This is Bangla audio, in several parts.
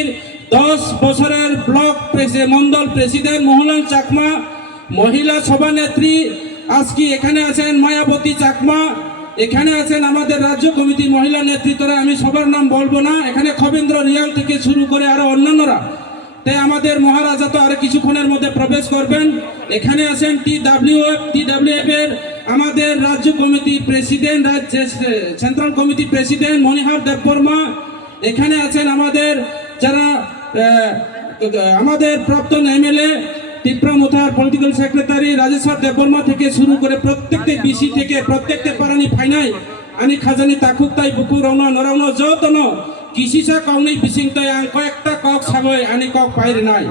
কমিটির 10 বছরের ব্লক মন্ডল প্রেসিডেন্ট মোহনলাল চাকমা, মহিলা সভানেত্রী আজকে এখানে আছেন মায়াবতী চাকমা, এখানে আছেন আমাদের রাজ্য কমিটি মহিলা নেতৃত্বরা, আমি সবার নাম বলবো না, এখানে খবেন্দ্র রিয়াল থেকে শুরু করে আরো অন্যান্যরা। তাই আমাদের মহারাজা তো আর কিছুক্ষণের মধ্যে প্রবেশ করবেন। এখানে আছেন টিডব্লিউএফ এর আমাদের রাজ্য committee president, central committee president Monihar Debbarma. এখানে আছেন আমাদের যারা আমাদের প্রাক্তন এমএলএ টিপ্রামুথার পলিটিক্যাল সেক্রেটারি রাজেশ্বর দেববর্মা থেকে শুরু করে প্রত্যেকটা বিসি থেকে প্রত্যেকটা পারানি ফাইনাই আনি খাজানি তাকুকতাই বুকু রওনা নরাউনো যতন কিসিসা কাউনি বিসিংতাই আং কয়েকটা কক সাগয় আনি কক পাইরে নাই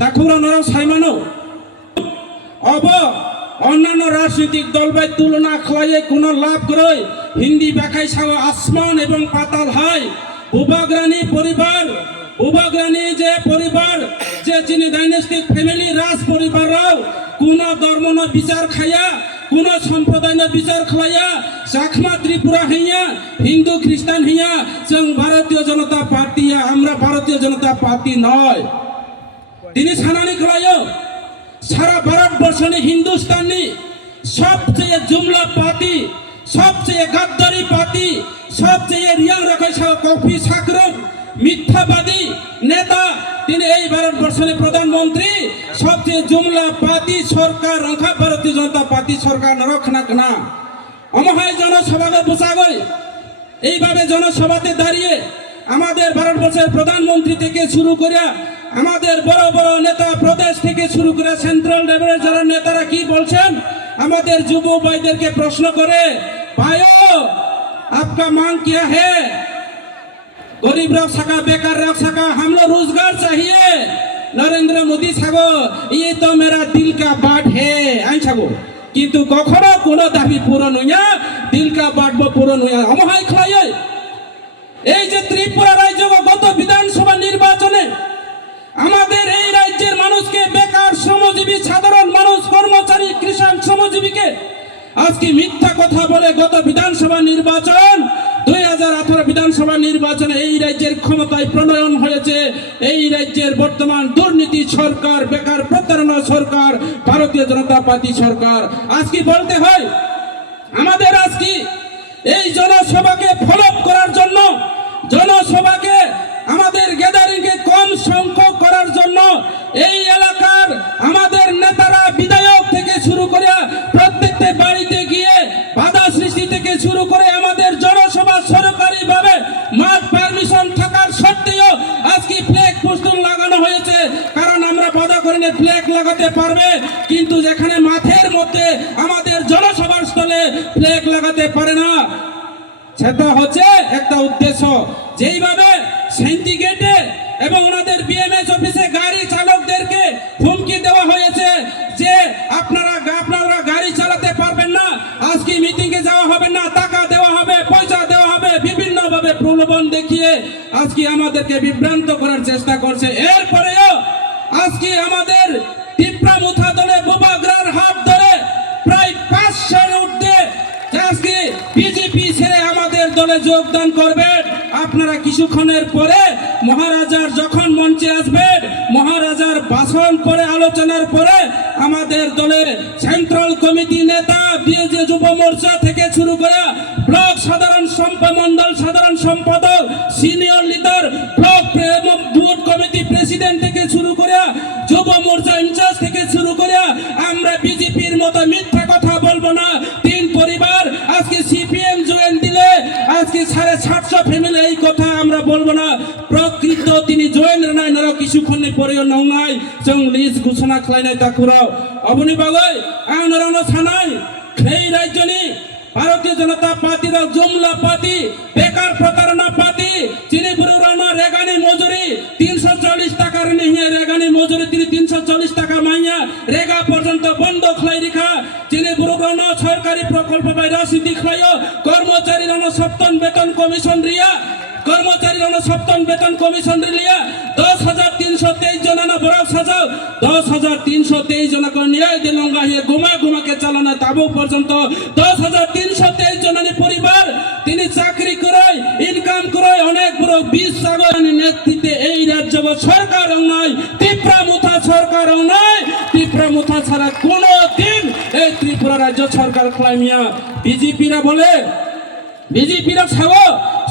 তাকুরা নরাও সাইমানো অব অন্যান্য রাজনৈতিক দল বাই তুলনা খাইয়ে কোনো লাভ করে হিন্দি ব্যাখ্যাই সাগো আসমান এবং পাতাল হয় বুবাগ্রানি পরিবার উবাগ্রানি যে পরিবার যে যিনি ডাইনেস্টিক ফ্যামিলি রাজ পরিবাররাও কোন ধর্ম ন বিচার খাইয়া কোন সম্প্রদায় ন বিচার খাইয়া চাকমা ত্রিপুরা হইয়া হিন্দু খ্রিস্টান হইয়া जों ভারতীয় জনতা পার্টি আমরা ভারতীয় জনতা পার্টি নয় তিনি সানানি খাইও সারা ভারতবর্ষে হিন্দুস্তানি সবচেয়ে জুমলা পার্টি সবচেয়ে গাদ্দারি পার্টি সবচেয়ে রিয়াং রাখাই কফি সাকরম মিথ্যাবাদী নেতা তিনি এই ভারতবর্ষের প্রধানমন্ত্রী সবচেয়ে জুমলা পার্টি সরকার রক্ষা ভারতীয় জনতা পার্টি সরকার রক্ষণা না অমহায় জনসভাকে বসাগই এইভাবে জনসভাতে দাঁড়িয়ে আমাদের ভারতবর্ষের প্রধানমন্ত্রী থেকে শুরু করে আমাদের বড় বড় নেতা প্রদেশ থেকে শুরু করে সেন্ট্রাল লেভেলের যারা নেতারা কি বলছেন আমাদের যুব ভাইদেরকে প্রশ্ন করে ভাইও आपका मांग क्या है गरीब रख सका बेकार रख सका हम लोग रोजगार चाहिए नरेंद्र मोदी सागो ये तो मेरा दिल का बात है आई सागो किंतु कखनो कोनो दाबी पूरण हइया दिल का बात पूरण हइया अमहाय खलाय এই যে ত্রিপুরা রাজ্য গত বিধানসভা নির্বাচনে আমাদের এই রাজ্যের মানুষকে বেকার শ্রমজীবী সাধারণ মানুষ কর্মচারী কৃষক শ্রমজীবীকে আজকে মিথ্যা কথা বলে গত বিধানসভা নির্বাচন 2018 বিধানসভা নির্বাচনে এই রাজ্যের ক্ষমতায় প্রণয়ন হয়েছে এই রাজ্যের বর্তমান দুর্নীতি সরকার বেকার প্রতারণা সরকার ভারতীয় জনতা পার্টি সরকার আজকে বলতে হয় আমাদের আজকে এই জনসভাকে ফলো করার জন্য জনসভাকে আমাদের গ্যাদারিংকে কম সংখ্যক করার জন্য এই এলাকার আমাদের নেতারা বিধায়ক থেকে শুরু করে প্রত্যেকটা বাড়িতে গিয়ে বাধা সৃষ্টি থেকে শুরু করে আমাদের জনসভা সরকারিভাবে মাঠ পারমিশন থাকার সত্ত্বেও আজকে ফ্ল্যাগ পোস্টার লাগানো হয়েছে কারণ আমরা বাধা করে ফ্ল্যাগ লাগাতে পারবে কিন্তু যেখানে মাঠের মধ্যে আমাদের জনসভার স্থলে ফ্ল্যাগ লাগাতে পারে না সেটা হচ্ছে একটা উদ্দেশ্য যেইভাবে সিন্ডিকেটে এবং ওনাদের বিএমএস অফিসে গাড়ি চালকদেরকে হুমকি দেওয়া হয়েছে যে আপনারা গাড়ি চালাতে পারবেন না আজকে মিটিং এ যাওয়া হবে না টাকা দেওয়া হবে পয়সা দেওয়া হবে বিভিন্ন ভাবে প্রলোভন দেখিয়ে আজকে আমাদেরকে বিভ্রান্ত করার চেষ্টা করছে এরপরেও আজকে আমাদের টিপ্রামুথা দলে বুবাগ্রার হাত ধরে প্রায় 500 উঠতে আজকে বিজেপি ছেড়ে আমাদের দলে যোগদান করবেন আপনারা কিছুক্ষণের পরে মহারাজার যখন মঞ্চে আসবেন মহারাজার ভাষণ পরে আলোচনার পরে আমাদের দলের সেন্ট্রাল কমিটি নেতা বিজেপি যুব মোর্চা থেকে শুরু করে ব্লক সাধারণ মন্ডল সাধারণ সম্পাদক senior leader block booth committee president থেকে শুরু করে যুব মোর্চা ইনচার্জ থেকে শুরু করে আমরা বিজেপির মতো মিথ্যা কথা বলবো না তিন পরিবার আজকে সিপিএম জয়েন দিলে আজকে 750 ফ্যামিলি এই কথা আমরা বলবো না প্রকৃত তিনি জয়েন নাই নর কিছুক্ষণের পরেও নংনাই जों লিস্ট ঘোষণা খালাইনাই তাকুরাও অবনি বাগৈ আং নরনো সানাই এই রাজ্যনি ভারতীয় জনতা পার্টির জুমলা পার্টি বেকার প্রতারণা পার্টি চিনি পুরনো রেগানি মজুরি 340 টাকার নিয়ে রেগানি মজুরি 340 টাকা মাইয়া রেগা পর্যন্ত বন্ধ খলাই রেখা চিনি পুরনো সরকারি প্রকল্প বাই রাজনীতি খলাইও কর্মচারীর সপ্তম বেতন কমিশন রিয়া কর্মচারীর সপ্তম বেতন কমিশন রিয়া 10,323 জনা বড় সাজাও 10,323 জনক ন্যায় দিলঙ্গা হিয়ে ঘুমাকে চালানা তাবু পর্যন্ত 10,323 জনানি পরিবার তিনি চাকরি করে ইনকাম করে অনেক বড় 20 সাগর নেতৃত্বে স্বেচ্ছাসেবক সরকারও নয়, তীব্রামুথা সরকারও নয়। তীব্রামুথা ছাড়া কোনো দিন এই ত্রিপুরা রাজ্য সরকার ক্লাইমিয়া বিজেপিরা বলে, বিজেপিরা ছাড়ো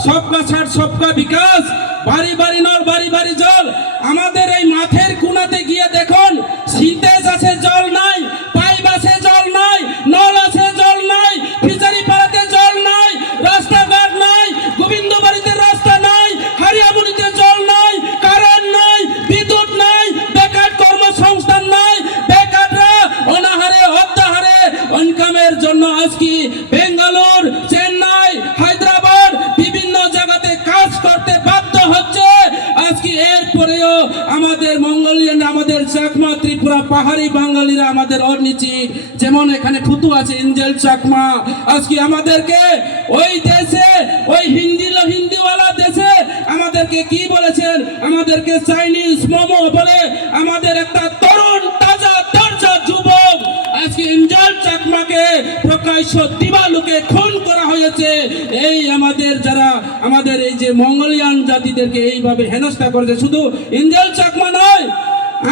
সবকা ছাড় সবকা বিকাশ, বাড়ি বাড়ি নল বাড়ি বাড়ি জল। আমাদের এই মাঠের কোনাতে গিয়ে দেখুন, সিনটেজ আছে জল নাই, পাইপ আছে জল নাই, নল আছে জল নাই, ফিচারি পাড়াতে জল নাই, রাস্তাঘাট নাই, গোবিন্দবাড়িতে রাস্তা নাই, হারিয়াবুড়িতে জল নাই, কারেন্ট নাই, বিদ্যুৎ নাই, বেকার কর্মসংস্থান নাই। বেকাররা অনাহারে অত্যাহারে ইনকামের জন্য আজকে বেঙ্গালুর, চেন্নাই, হায়দ্রাবাদ বিভিন্ন জায়গাতে কাজ করতে বাধ্য হচ্ছে। আজকে এরপরেও আমাদের মঙ্গোলিয়ান, আমাদের চাকমা, ত্রিপুরা পাহাড়ি বাঙালিরা আমাদের অনিচি, যেমন এখানে ফুতু আছে ইঞ্জেল চাকমা, আজকে আমাদেরকে ওই দেশে ওই হিন্দিওয়ালা দেশে আমাদেরকে কি বলেছেন, আমাদেরকে চাইনিজ মোমো বলে আমাদের একটা তরুণ তাজা দরজা যুবক আজকে ইঞ্জেল চাকমাকে প্রকাশ্য দিবালুকে খুন করা হয়েছে। এই আমাদের যারা আমাদের এই যে মঙ্গোলিয়ান জাতিদেরকে এইভাবে হেনস্থা করেছে, শুধু ইঞ্জেল চাকমা নয়,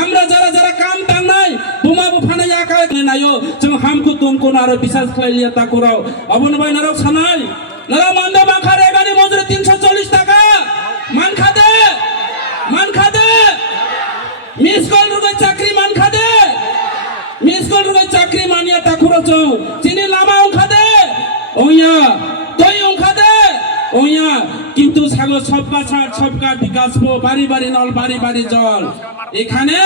আমরা যারা যারা কাম টাং নাই বোমা বুফানে আকায় নাইও যেমন হামকু তুমকো আরো বিশ্বাস খাইলিয়া তা করাও অবন ভাই নারক সানাই নারা মান্দা মাখার এগানি মজুরি 340 টাকা মান খাদে মিস কল রুগে চাকরি মান খাদে মিস কল রুগে চাকরি মানিয়া তা খরচ চিনি লামা খাদে ওইয়া তই খাদে ওইয়া কিন্তু সাগর সবকা ছাড় সবকা বিকাশ, বাড়ি বাড়ি নল বাড়ি বাড়ি জল। এখানে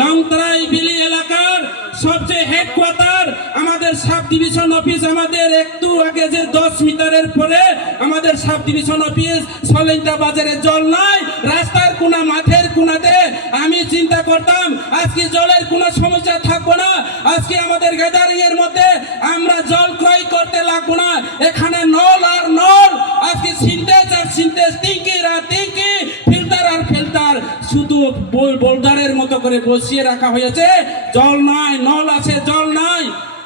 লংতরাই বিলি এলাকার সবচেয়ে হেডকোয়ার্টার আমাদের সাব ডিভিশন অফিস, আমাদের একটু আগে যে 10 মিটারের পরে আমাদের সাব ডিভিশন অফিস, সলেন্টা বাজারে জল নাই, রাস্তার কোনা মাঠের কোনাতে। আমি চিন্তা করতাম আজকে জলের কোনো সমস্যা থাকবো না, আজকে আমাদের গ্যাদারিং এর মধ্যে আমরা জল ক্রয় করতে লাগবো না, এখানে নল আর নল, আজকে সিনটেজ আর সিনটেজ, টিঙ্কির আর টিঙ্কি, ফিল্টার আর ফিল্টার, শুধু বোল্ডারের মতো করে বসিয়ে রাখা হয়েছে। জল নাই, নল আছে জল নাই,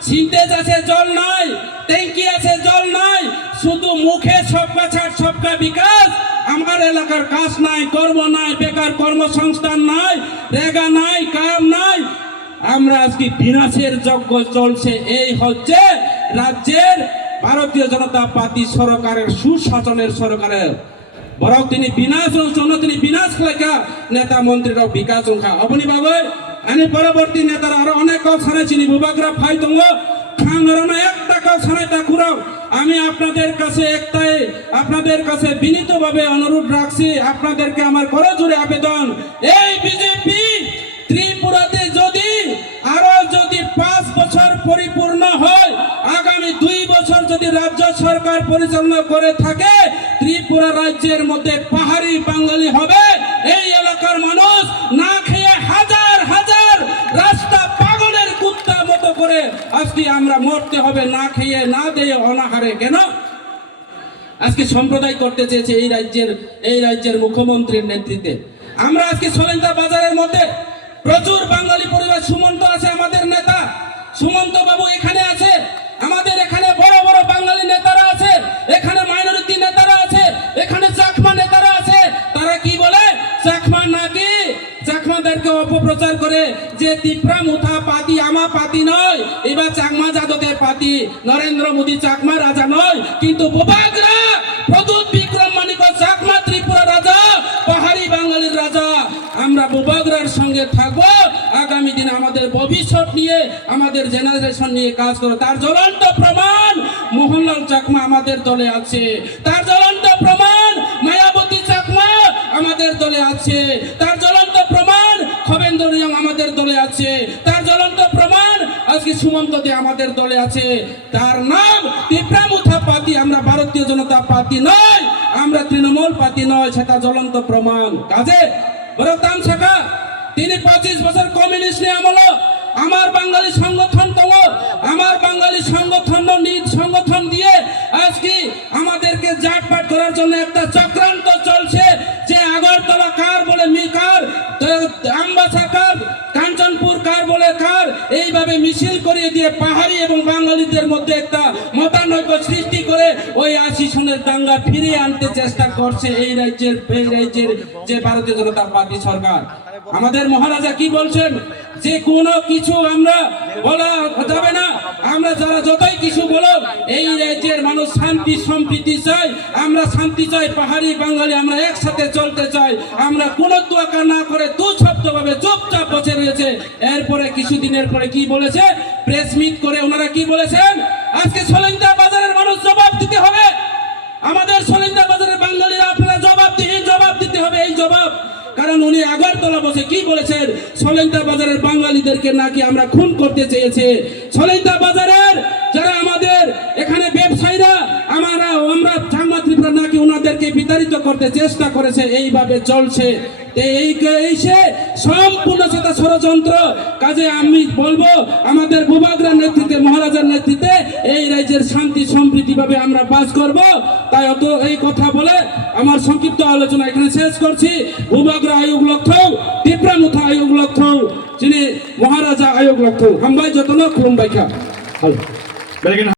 সিনটেজ আছে জল নাই, ট্যাঙ্কি আছে জল নাই, শুধু মুখে সবকা ছাড় সবকা বিকাশ। আমার এলাকার কাজ নাই, কর্ম নাই, বেকার কর্মসংস্থান নাই, রেগা নাই, কাম নাই। আমরা আজকে বিনাশের যজ্ঞ চলছে। এই হচ্ছে রাজ্যের ভারতীয় জনতা পার্টি সরকারের সুশাসনের সরকারের, বরং তিনি বিনাশ জন্য তিনি বিনাশ লেখা নেতা মন্ত্রীরাও বিকাশ সংখ্যা অবনি বাবু আমি পরবর্তী নেতারা আরো অনেক ছাড়ে চিনি বুবাগ্রা ফাই দঙ্গ খাংরানা একটা ছাড়াই তা ঘুরাও। আমি আপনাদের কাছে বিনীতভাবে অনুরোধ রাখছি, আপনাদেরকে আমার করে জুড়ে আবেদন, এই বিজেপি ত্রিপুরাতে যদি 5 বছর পরিপূর্ণ হয়, আগামী 2 বছর যদি রাজ্য সরকার পরিচালনা করে থাকে, ত্রিপুরা রাজ্যের মধ্যে পাহাড়ি বাঙালি হবে। এই এলাকার মানুষ না খেয়ে হাজার হাজার রাস্তা পাগলের কুত্তা মতো করে আজকে আমরা মরতে হবে, না খেয়ে না দিয়ে অনাহারে। কেন আজকে সম্প্রদায় করতে চেয়েছে এই রাজ্যের মুখ্যমন্ত্রীর নেতৃত্বে। আমরা আজকে সলেন্তা বাজারের মধ্যে প্রচুর বাঙালি পরিবার, সুমন্ত আছে আমাদের নেতা, সুমন্ত বাবু এখানে আছে, আমাদের এখানে বড় বড় বাঙালি নেতারা আছে, এখানে মাইনরিটি নেতারা আছে, এখানে চাকমা নেতারা আছে। তারা কি বলে, চাকমা নাকি চাকমাদেরকে অপপ্রচার করে যে তীব্রামুথা পাতি আমা পাতি নয়, এবার চাকমা যাদবের পাতি, নরেন্দ্র মোদী চাকমা রাজা নয়, কিন্তু বোবাগরা প্রদূত বিক্রম মানিক চাকমা ত্রিপুরা রাজা, পাহাড়ি বাঙালির রাজা। আমরা বোবাগরার সঙ্গে থাকবো, আগামী দিনে আমাদের ভবিষ্যৎ নিয়ে, আমাদের জেনারেশন নিয়ে কাজ করো। তার জ্বলন্ত প্রমাণ মোহনলাল চাকমা আমাদের দলে আছে, তার জ্বলন্ত প্রমাণ মায়াবতী চাকমা আমাদের দলে আছে, তার জ্বলন্ত প্রমাণ খবেন্দ্র রিয়াং আমাদের দলে আছে, তার জ্বলন্ত প্রমাণ আজকে সুমন্ত দে আমাদের দলে আছে। তার নাম তীব্রামুথা পার্টি, আমরা ভারতীয় জনতা পার্টি নয়, আমরা তৃণমূল পার্টি নয়, সেটা জ্বলন্ত প্রমাণ। কাজে বরতাম শাখা তিনি 25 বছর কমিউনিস্ট নিয়ে আমলো, আমার বাঙালি সংগঠন আমার বাঙালি সংগঠন দিয়ে আজকে আমাদেরকে জাটপাট করার জন্য একটা চক্রান্ত চলছে, যে আগরতলা কার বলে মিকার, আমবাসা কার, কাঞ্চনপুর কার বলে কার, এইভাবে এইভাবে মিছিল করিয়ে দিয়ে পাহাড়ি এবং বাঙালিদের মধ্যে একটা মতানৈক্য সৃষ্টি করে ওই 80 সনের দাঙ্গা ফিরিয়ে আনতে চেষ্টা করছে এই রাজ্যের যে ভারতীয় জনতা পার্টি সরকার। আমাদের মহারাজা কি বলছেন যে কোনো কিছু আমরা বলা যাবে না, আমরা যারা যতই কিছু বলো এই রাজ্যের মানুষ শান্তি সম্প্রীতি চাই, আমরা শান্তি চাই, পাহাড়ি বাঙালি আমরা একসাথে চলতে চাই, আমরা কোনো তোয়াক্কা না করে দুঃশব্দভাবে চুপচাপ বসে রয়েছে। এরপরে কিছুদিনের পরে কি বলেছে, প্রেস মিট করে ওনারা কি বলেছেন, আজকে সলেন্দা বাজারের মানুষ জবাব দিতে হবে, আমাদের সলেন্দা বাজারের বাঙালিরা আপনারা জবাব দিতে হবে এই জবাব। কারণ উনি আগরতলা বসে কি বলেছেন, সলেন্দা বাজারের বাঙালিদেরকে নাকি আমরা খুন করতে চেয়েছে, সলেন্দা বাজারের যারা আমাদের এখানে ব্যবসায়ীরা আমরা চাকমা ত্রিপুরা নাকি ওনাদেরকে বিতাড়িত করতে চেষ্টা করেছে, এইভাবে চলছে। এই সে সম্পূর্ণ সেটা ষড়যন্ত্র। কাজে আমি বলবো আমাদের ভূভাগরার নেতৃত্বে, মহারাজার নেতৃত্বে এই রাজ্যের শান্তি সম্প্রীতি ভাবে আমরা বাস করব। তাই অত এই কথা বলে আমার সংক্ষিপ্ত আলোচনা এখানে শেষ করছি। ভূভাগরা আয়োগ লক্ষ্য, ত্রিপুরা মুথা আয়োগ লক্ষ্য, যিনি মহারাজা আয়োগ লক্ষ্য হামবাই যতন খুলুম বাইখা।